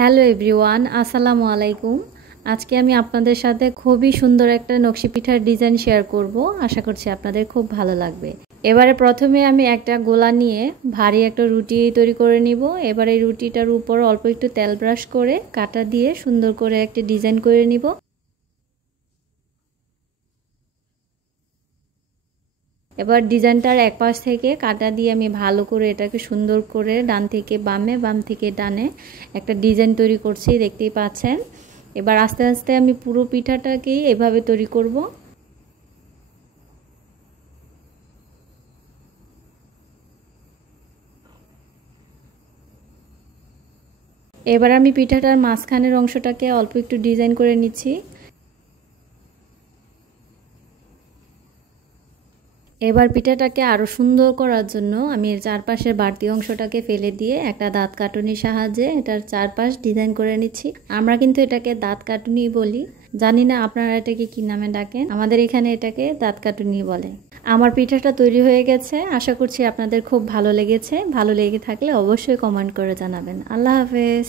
Hello everyone, আসসালামু আলাইকুম। আজকে আমি আপনাদের সাথে খুবই সুন্দর একটা নকশি পিঠার ডিজাইন শেয়ার করব। আশা করছি আপনাদের খুব ভালো লাগবে। এবারে প্রথমে আমি একটা গোলা নিয়ে ভারী একটা রুটি তৈরি করে নিব। এবারে এই রুটিটার উপর অল্প একটু তেল ব্রাশ করে কাটা দিয়ে সুন্দর করে একটা ডিজাইন করে নিব। এবার ডিজাইনটার এক পাশ থেকে কাটা দিয়ে আমি ভালো করে এটাকে সুন্দর করে ডান থেকে বামে, বাম থেকে ডানে একটা ডিজাইন তৈরি করছি, দেখতেই পাচ্ছেন। এবার আস্তে আস্তে আমি পুরো পিঠাটাকেই এভাবে তৈরি করব। এবার আমি পিঠাটার মাঝখানের অংশটাকে অল্প একটু ডিজাইন করে নিচ্ছি। এবার পিঠাটাকে আরও সুন্দর করার জন্য আমি এর চারপাশের বাড়তি অংশটাকে ফেলে দিয়ে একটা দাঁত কাটুনির সাহায্যে এটার চারপাশ ডিজাইন করে নিচ্ছি। আমরা কিন্তু এটাকে দাঁত কাটুনি বলি, জানি না আপনারা এটাকে কি নামে ডাকেন। আমাদের এখানে এটাকে দাঁত কাটুনি বলে। আমার পিঠাটা তৈরি হয়ে গেছে, আশা করছি আপনাদের খুব ভালো লেগেছে। ভালো লেগে থাকলে অবশ্যই কমেন্ট করে জানাবেন। আল্লাহ হাফেজ।